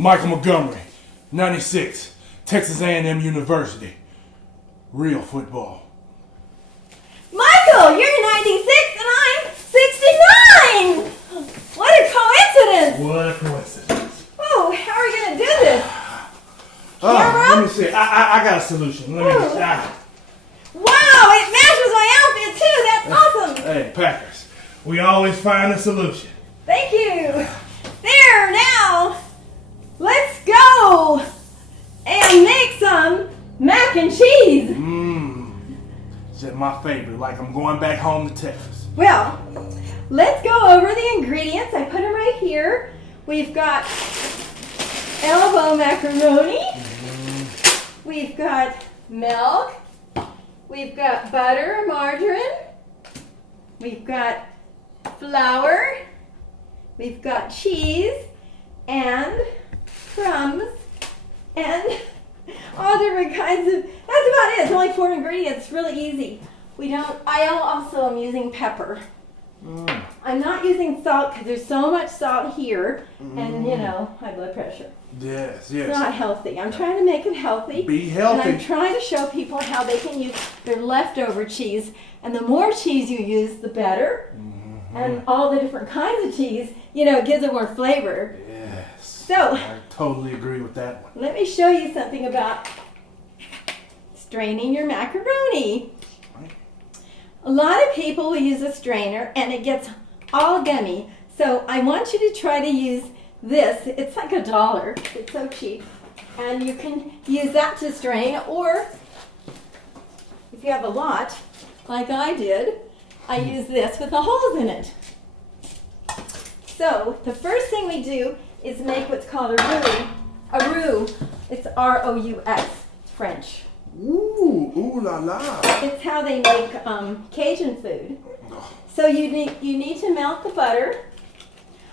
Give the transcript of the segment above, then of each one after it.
Michael Montgomery, 96, Texas A&M University. Real football. Michael, you're 96 and I'm 69! What a coincidence! What a coincidence. Oh, how are we going to do this? Let me see. I got a solution. Let me just. Wow, it matches my outfit too. That's awesome. Hey, Packers, we always find a solution. Thank you. There, now, let's go and make some mac and cheese. It's my favorite. Like I'm going back home to Texas. Well, let's go over the ingredients. I put them right here. We've got elbow macaroni. We've got milk. We've got butter or margarine. We've got flour. We've got cheese and crumbs and all different kinds of, that's about it. It's only 4 ingredients. It's really easy. I also am using pepper. I'm not using salt because there's so much salt here and, high blood pressure. Yes. It's not healthy. I'm trying to make it healthy. Be healthy. And I'm trying to show people how they can use their leftover cheese. And the more cheese you use, the better. And all the different kinds of cheese, it gives it more flavor. Yes. So, I totally agree with that one. let me show you something about straining your macaroni. A lot of people will use a strainer and it gets all gummy. So I want you to try to use this. It's like $1. It's so cheap. And you can use that to strain, or if you have a lot, like I did, I use this with the holes in it. So the first thing we do is make what's called a roux. A roux. It's R-O-U-S. It's French. Ooh la la. It's how they make Cajun food. So you need to melt the butter.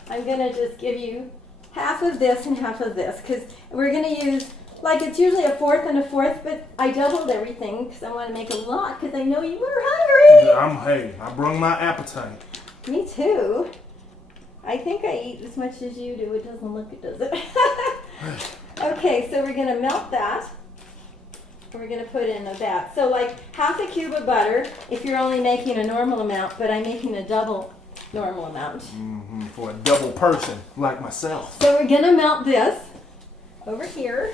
I'm gonna just give you half of this and half of this because we're gonna use, like, it's usually a fourth and a fourth, but I doubled everything because I want to make a lot because I know you were hungry. I brung my appetite. Me too. I think I eat as much as you do. It doesn't look it, does it? Okay, so we're gonna melt that. We're going to put in a vat. So like half a cube of butter if you're only making a normal amount, but I'm making a double normal amount. For a double person like myself. So we're going to melt this over here.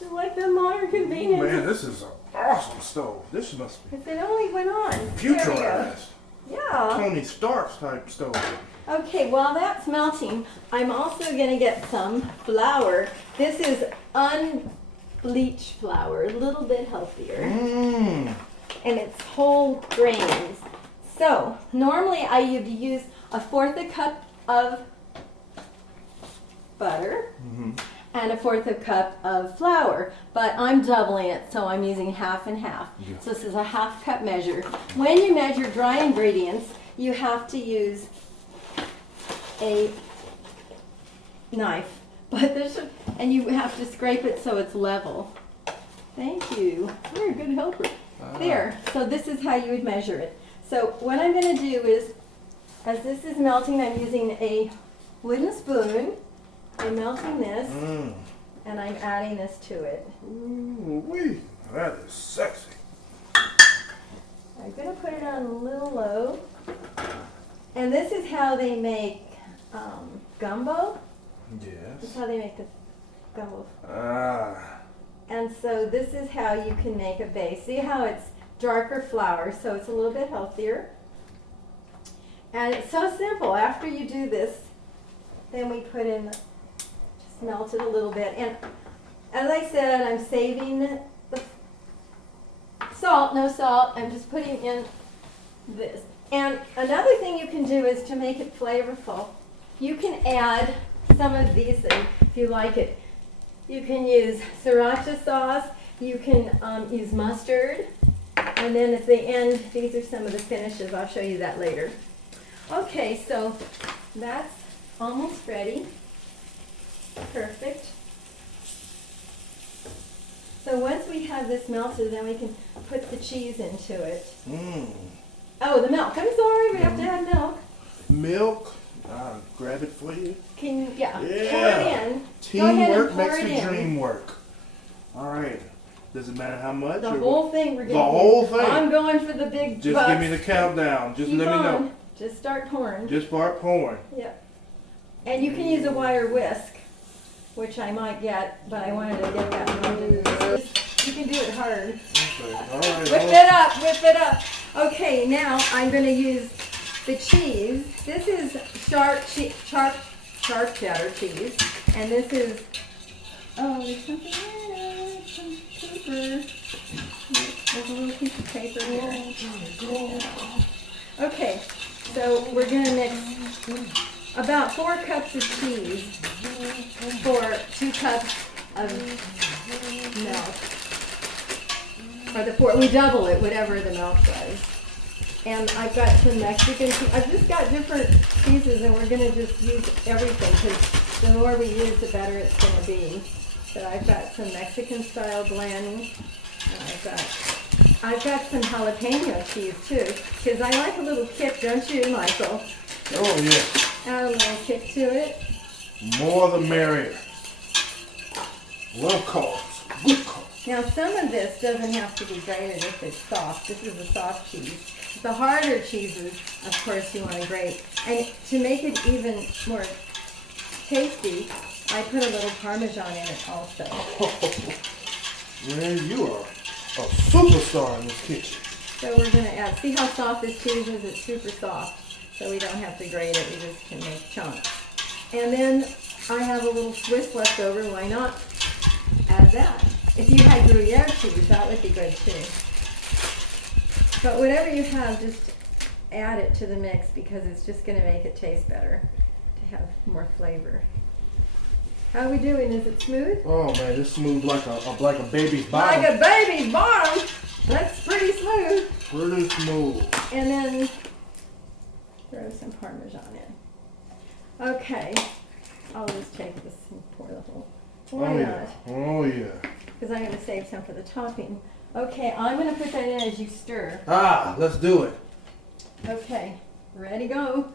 Just like the modern convenience. Man, this is an awesome stove. This must be If it only went on. futurized. Yeah. Tony Stark's type stove. Okay, while that's melting, I'm also going to get some flour. This is unbleached flour, a little bit healthier. And it's whole grains. So, normally I would use a fourth a cup of butter and a fourth a cup of flour, but I'm doubling it, so I'm using half and half. Yeah. So this is a half cup measure. When you measure dry ingredients, you have to use a knife, and you have to scrape it so it's level. Thank you. You're a good helper. There. So this is how you would measure it. So what I'm going to do is, as this is melting, I'm using a wooden spoon. I'm melting this, and I'm adding this to it. Ooh-wee. That is sexy. I'm going to put it on a little low. And this is how they make gumbo. This is Yes. how they make the gumbo. Ah. And so this is how you can make a base. See how it's darker flour, so it's a little bit healthier. And it's so simple. After you do this, then we put in, just melt it a little bit. And as I said, I'm saving the salt, no salt. I'm just putting in this. And another thing you can do is to make it flavorful. You can add some of these things if you like it. You can use sriracha sauce, you can use mustard, and then at the end, these are some of the finishes. I'll show you that later. Okay, so that's almost ready. Perfect. So once we have this melted, then we can put the cheese into it. Oh, the milk. I'm sorry, we have to add milk. Milk. I'll grab it for you. Can you, yeah, pour Yeah. it in. Go ahead and Teamwork pour makes it the in. dream work. All right. Doesn't matter how much. The or whole thing we're The gonna whole thing. I'm going for the big Just bucks. give me the countdown. Just Keep let me know. on. Just start pouring. Just start pouring. Yep. And you can use a wire whisk, which I might get, but I wanted to get that one. You can do it hard. Okay. All right. Whip it up, whip it up. Okay, now I'm going to use the cheese. This is sharp cheddar cheese, and this is, oh, there's something there, some paper. There's a little piece of paper here. Okay, so we're going to mix about 4 cups of cheese for 2 cups of milk. Or the 4, we double it, whatever the milk was. And I've got some Mexican cheese. I've just got different cheeses, and we're going to just use everything, because the more we use, the better it's going to be. So I've got some Mexican style blend. And I've got some jalapeno cheese too, because I like a little kick, don't you, Michael? Oh yeah. Add a little kick to it. More the merrier. Love cause. Good cause. Now some of this doesn't have to be grated if it's soft. This is a soft cheese. The harder cheeses, of course, you want to grate. And to make it even more tasty, I put a little Parmesan in it also. Man, you are a superstar in this kitchen. So we're going to add, see how soft this cheese is? It's super soft. So we don't have to grate it, we just can make chunks. And then I have a little Swiss left over, why not add that? If you had Gruyere cheese, that would be good too. But whatever you have, just add it to the mix because it's just going to make it taste better, to have more flavor. How are we doing? Is it smooth? Oh man, it's smooth like a baby's bottom. Like a baby's bottom. That's pretty smooth. Pretty smooth. And then throw some Parmesan in. Okay, I'll just take this and pour the whole. Why Oh not? yeah. Oh yeah. Because I'm going to save some for the topping. Okay, I'm going to put that in as you stir. Ah, let's do it. Okay, ready, go.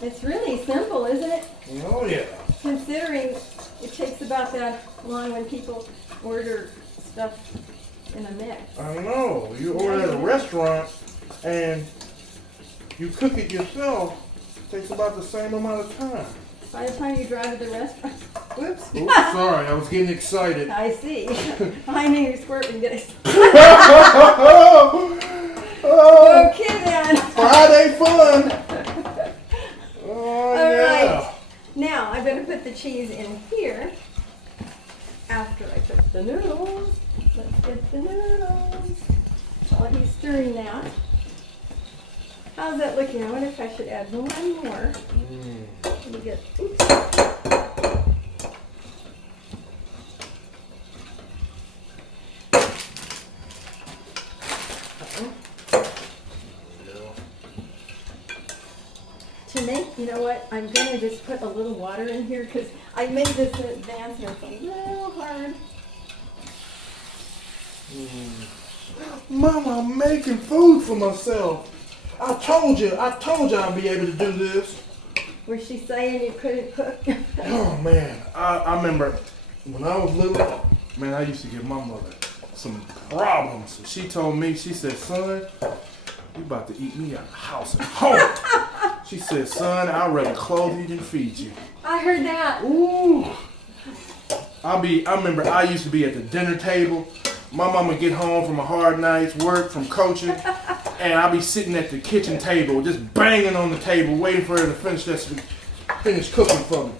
It's really simple, isn't it? Oh yeah. Considering it takes about that long when people order stuff in a mix. I know. You order at a restaurant and you cook it yourself. It takes about the same amount of time. By the time you drive to the restaurant, whoops. Oops, sorry, I was getting excited. I see. I knew you squirt and get excited. Oh, Okay then. Friday fun. Oh, All yeah. right. Now I'm going to put the cheese in here after I put the noodles. Let's get the noodles. While he's stirring that. How's that looking? I wonder if I should add one more. Let me get, oops. To make, you know what, I'm going to just put a little water in here because I made this in advance and it's a little hard. Mama, I'm making food for myself. I told you I'd be able to do this. Was she saying you couldn't cook? Oh man, I remember when I was little, man, I used to give my mother some problems. She told me, she said, son, you about to eat me out of the house and home. She said, son, I'd rather clothe you than feed you. I heard that. Ooh. I remember I used to be at the dinner table. My mama would get home from a hard night's work from coaching, and I'd be sitting at the kitchen table, just banging on the table, waiting for her to finish cooking for me.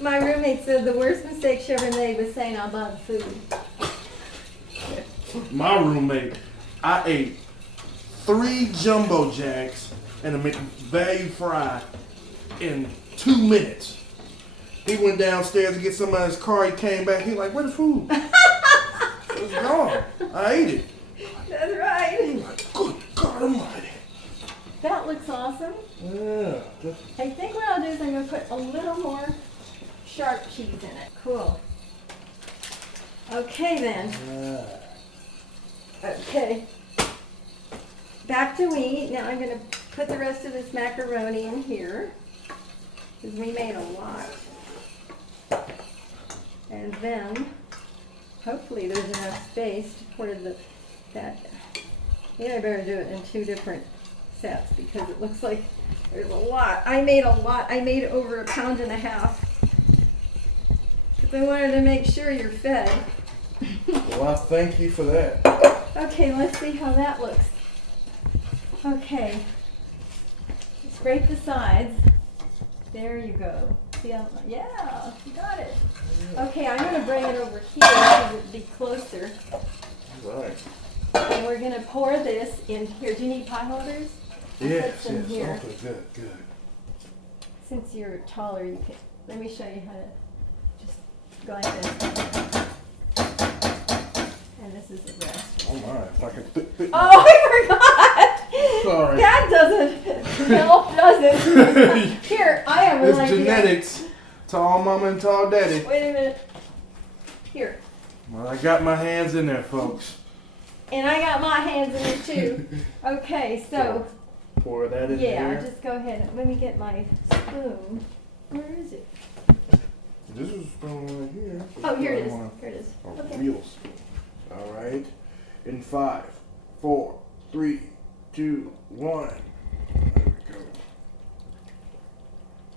My roommate said the worst mistake she ever made was saying I love food. My roommate, I ate 3 Jumbo Jacks and a McValue fry in 2 minutes. He went downstairs to get some out of his car. He came back. He like, where the food? It was gone. I ate it. That's right. He like, good God Almighty. that looks awesome. Yeah. I think what I'll do is I'm going to put a little more sharp cheese in it. Cool. Okay then. Okay. Back to wheat. Now I'm going to put the rest of this macaroni in here. Because we made a lot. And then, hopefully there's enough space to pour that. Maybe I better do it in 2 different sets because it looks like there's a lot. I made a lot. I made over 1.5 pounds. Because I wanted to make sure you're fed. Well, I thank you for that. Okay, let's see how that looks. Okay. Scrape the sides. There you go. See how, yeah, you got it. Okay, I'm going to bring it over here so it'd be closer. All right. And we're going to pour this in here. Do you need pie holders? Yes, Put some here. Okay, good. Since you're taller, you can. Let me show you how to just go like this. And this is the rest. Oh my, if I could fit. Oh, I forgot! Sorry. That doesn't help, does it? Here, I have an It's idea. genetics. Tall mama and tall daddy. Wait a minute. Here. Well, I got my hands in there, folks. And I got my hands in it too. Okay, so. Pour that in Yeah, here. just go ahead. Let me get my spoon. Where is it? This is a spoon right here. Oh, here it is. Here it is. A Okay. real spoon. All right. In 5, 4, 3, 2, 1. There we go.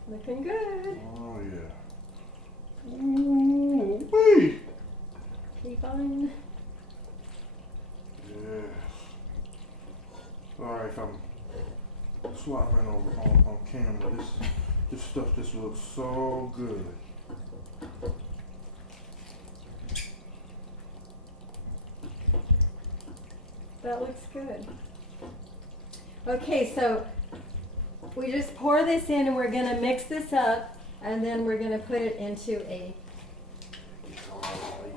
Looking good. Oh yeah. Ooh, wee. Keep on. Yes. Sorry if I'm slopping over on camera. This stuff just looks so good. That looks good. Okay, so we just pour this in and we're going to mix this up and then we're going to put it into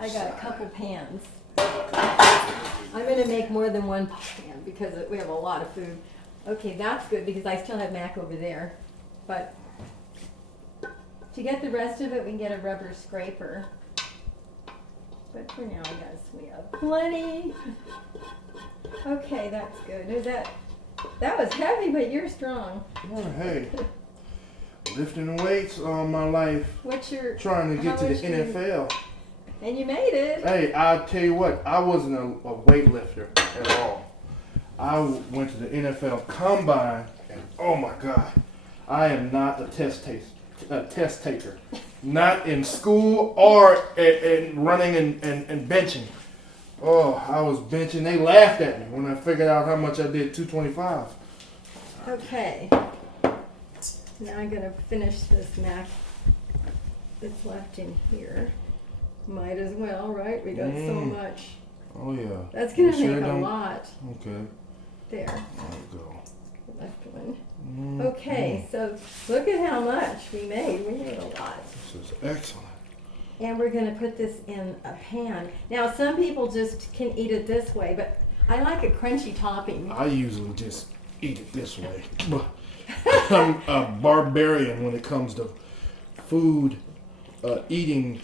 I got a couple pans. I'm going to make more than one pan because we have a lot of food. Okay, that's good because I still have mac over there. But to get the rest of it, we can get a rubber scraper. But for now, I guess we have plenty. Okay, that's good. That was heavy, but you're strong. Oh, hey, lifting weights all my life, What's your trying to get to the how much NFL. And you made it. Hey, I'll tell you what, I wasn't a weightlifter at all. I went to the NFL Combine, and oh my God, I am not a test taker. Not in school or in running and benching. Oh, I was benching. They laughed at me when I figured out how much I did 225. Okay. Now I'm going to finish this mac that's left in here. Might as well, right? We got so much. Oh yeah. That's going to You make sure a don't- lot. Okay. There. There we go. The left one. Okay, so look at how much we made. We made a lot. This is excellent. And we're going to put this in a pan. Now, some people just can eat it this way, but I like a crunchy topping. I usually just eat it this way. I'm a barbarian when it comes to food, eating,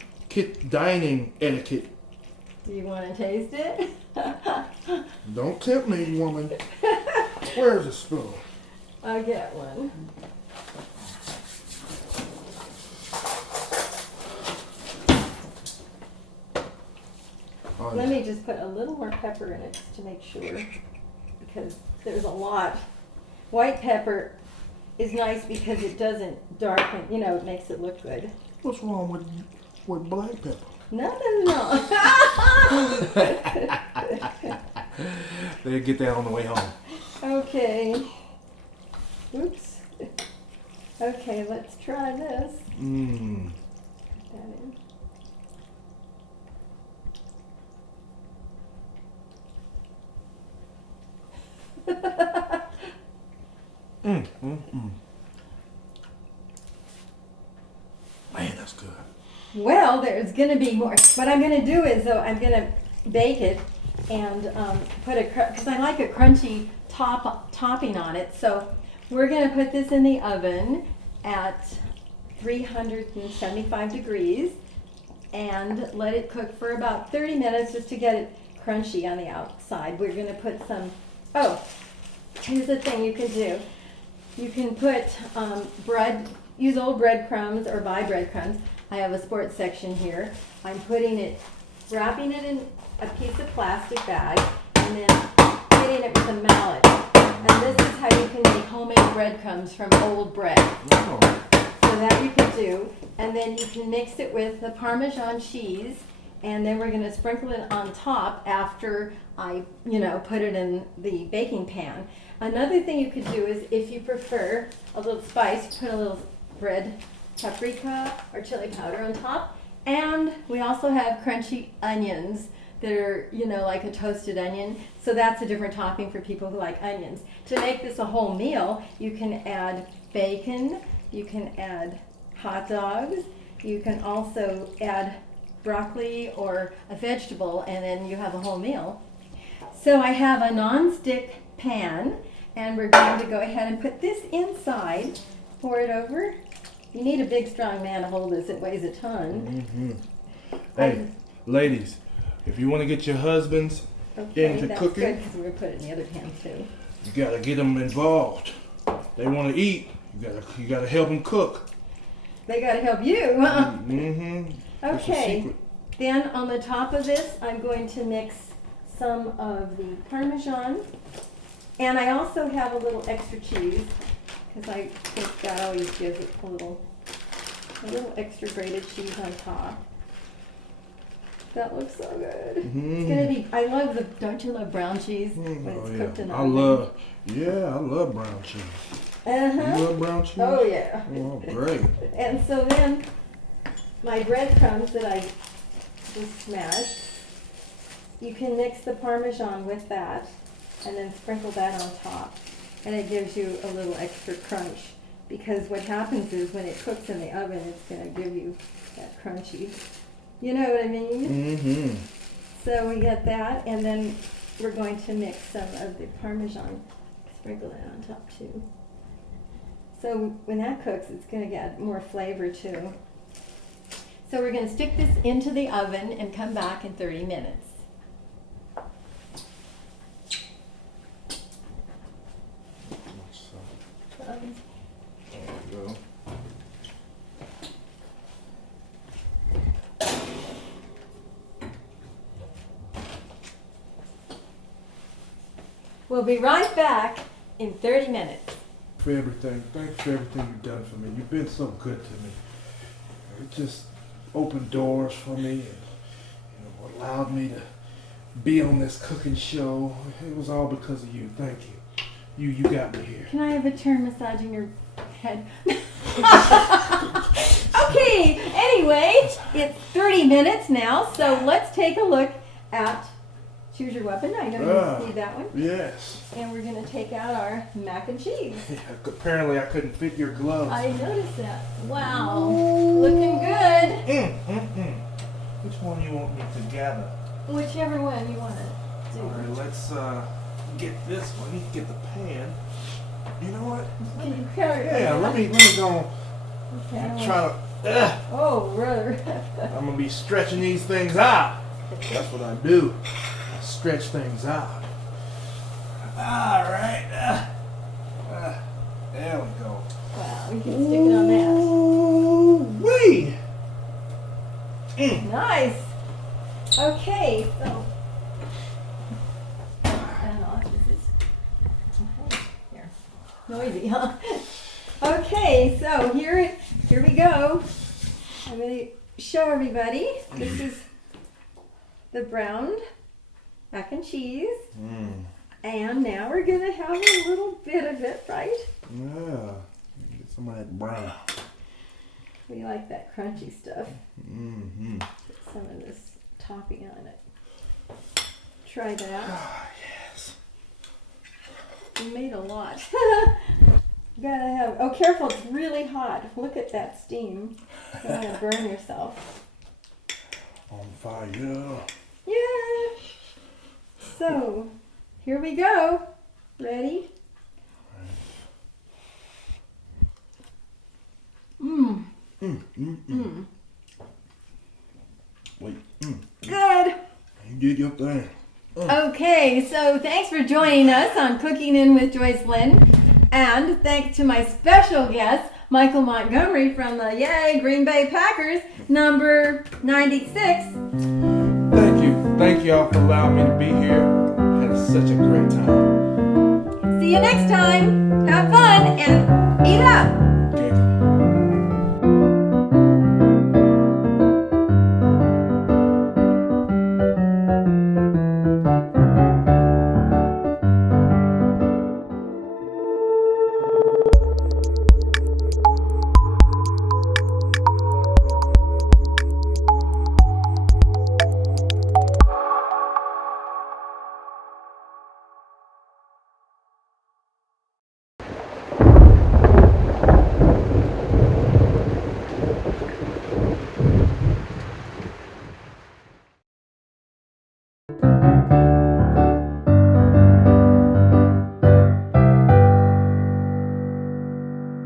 dining etiquette. Do you want to taste it? Don't tempt me, woman. Where's the spoon? I'll get one. Oh, Let me just put a little more pepper in it to make sure, because there's a lot. White pepper is nice because it doesn't darken, it makes it look good. What's wrong with black pepper? No. They'll get that on the way home. Okay. Oops. Okay, let's try this. Mmm. Put that in. Man, that's good. Well, there's going to be more. What I'm going to do is, though, I'm going to bake it and put because I like a crunchy topping on it. So we're gonna put this in the oven at 375 degrees and let it cook for about 30 minutes just to get it crunchy on the outside. We're gonna put some, oh, here's the thing you can do. You can put bread, use old breadcrumbs or buy breadcrumbs. I have a sports section here. I'm putting it, wrapping it in a piece of plastic bag and then hitting it with a mallet. And this is how you can make homemade breadcrumbs from old bread. Oh. So that you can do. And then you can mix it with the Parmesan cheese. And then we're gonna sprinkle it on top after I, put it in the baking pan. Another thing you could do is, if you prefer a little spice, put a little red paprika or chili powder on top. And we also have crunchy onions that are, like a toasted onion. So that's a different topping for people who like onions. To make this a whole meal, you can add bacon, you can add hot dogs, you can also add broccoli or a vegetable, and then you have a whole meal. So I have a non-stick pan, and we're going to go ahead and put this inside, pour it over. You need a big, strong man to hold this. It weighs a ton. Hey, ladies, if you want to get your husbands into that's cooking, good because we're going to put it in the other pan too. you gotta get them involved. They want to eat. You gotta help them cook. They got to help you, huh? Mm-hmm. It's a Okay. secret. Then on the top of this, I'm going to mix some of the Parmesan. And I also have a little extra cheese, because I think that always gives it a little extra grated cheese on top. That looks so good. It's gonna be, don't you love brown cheese when it's cooked in the oven? I love brown cheese. Uh-huh. You love brown cheese? Oh, yeah. Oh, great. And so then, my breadcrumbs that I just smashed, you can mix the Parmesan with that and then sprinkle that on top. And it gives you a little extra crunch. Because what happens is when it cooks in the oven, it's going to give you that crunchy. You know what I mean? Mm-hmm. So we get that, and then we're going to mix some of the Parmesan, sprinkle that on top too. So when that cooks, it's going to get more flavor too. So we're going to stick this into the oven and come back in 30 minutes. There you go. We'll be right back in 30 minutes. For everything. Thanks for everything you've done for me. You've been so good to me. It just opened doors for me and allowed me to be on this cooking show. It was all because of you. Thank you. You got me here. Can I have a turn massaging your head? Okay, anyway, it's 30 minutes now, so let's take a look at Choose Your Weapon. I know you see that one. Yes. And we're going to take out our mac and cheese. Yeah, apparently I couldn't fit your gloves. I noticed that. Wow, looking good. Which one do you want me to gather? Whichever one you want to do. All right, let's get this one. Get the pan. You know what? Can you carry it? Yeah, let me go Okay, I don't try want- to. Oh, brother. I'm gonna be stretching these things out. That's what I do. I stretch things out. All right. There we go. Wow, you can stick it on that. Ooh-wee. Nice. Okay, so. Turn off. This is okay. Here. Noisy, huh? Okay, so here we go. I'm going to show everybody. This is the browned mac and cheese. And now we're going to have a little bit of it, right? Yeah. Get some of that brown. We like that crunchy stuff. Mm-hmm. Put some of this topping on it. Try that. Ah, yes. We made a lot. Gotta have, oh careful, it's really hot. Look at that steam. You're gonna burn yourself. On fire. Yeah. So, here we go. Ready? Mmm. Wait. Good. You did your thing. Okay, so thanks for joining us on Cooking In with Joyce Lynn. And thanks to my special guest, Michael Montgomery from the Green Bay Packers, number 96. Thank you. Thank y'all for allowing me to be here. Had such a great time. See you next time. Have fun and eat up.